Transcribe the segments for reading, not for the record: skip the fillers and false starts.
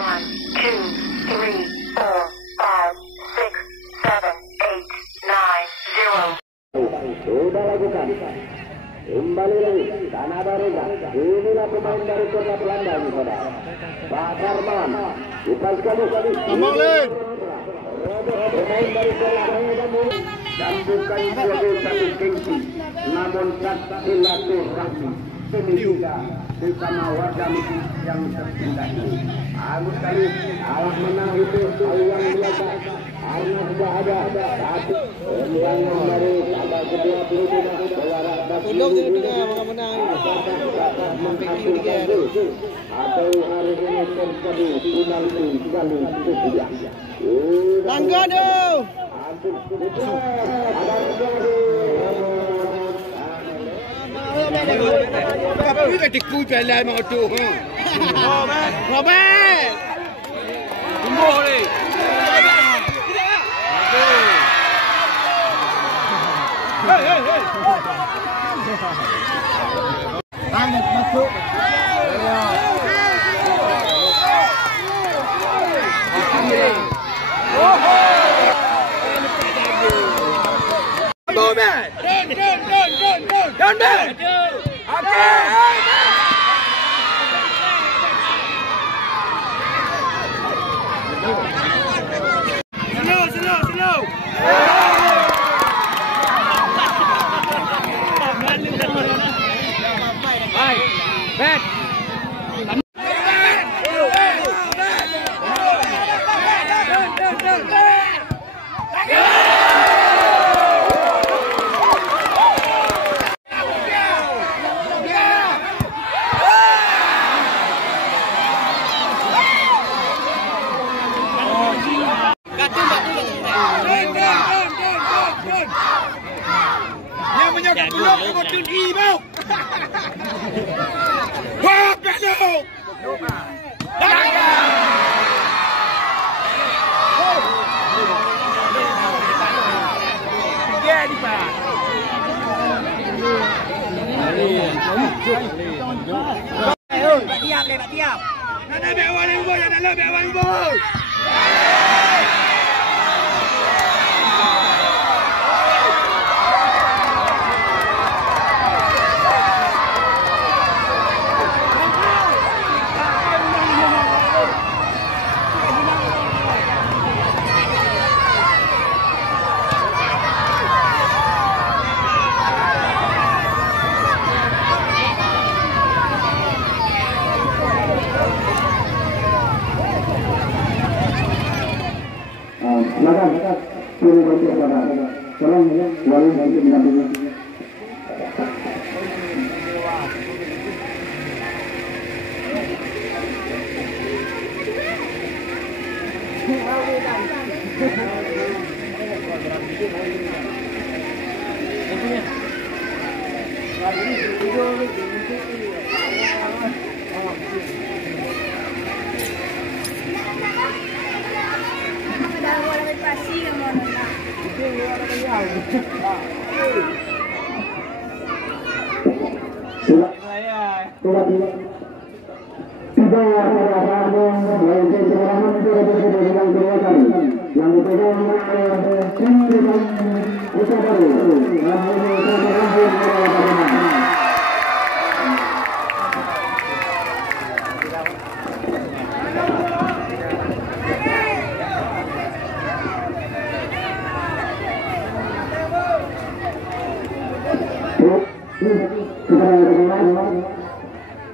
1, 2, 3, 4, 5, 6, 7, 8, 9, 0. Sudah lakukan. Kembali lagi. Dan ada Reza. Inilah pemain dari kota Belanda ini, saudara. Pak Darman. Kita sekali-kali. Kembali. Pemain dari Belanda dan bukan sebagai satu gengsi, namun satu silaturahmi sehingga bersama warga muslim yang tercinta ini. Bagus sekali, alat menang itu yang biasa karena sudah ada satu tendangan dari babak kedua peluru Tunduk di tengah maka menang atau hari ini terjadi penalti sekali ketiga. Tangga dong. Tapi kan dikucai lah mak tu. Robert. Tunggu ni. Hei. Tangan masuk. Go man. Down man. Okay. Slow. Hai. Bet. Yang menyokong belum kemudian ibu. Wah, belum. Tiga di pak. Tiap. Nak ambil awal ibu, nak ambil awal ibu. Silakan, turun bantu saudara. Tolong ya, wali bantu mendampingi.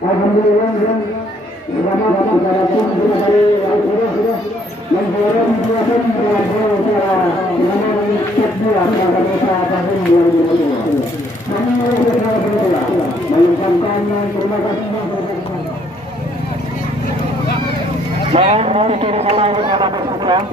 Alhamdulillah, selamat kepada semua dari yang berada di atas tahun 2020. Kami mengucapkan terima kasih. Mohon ditutup oleh rekan-rekan sekalian.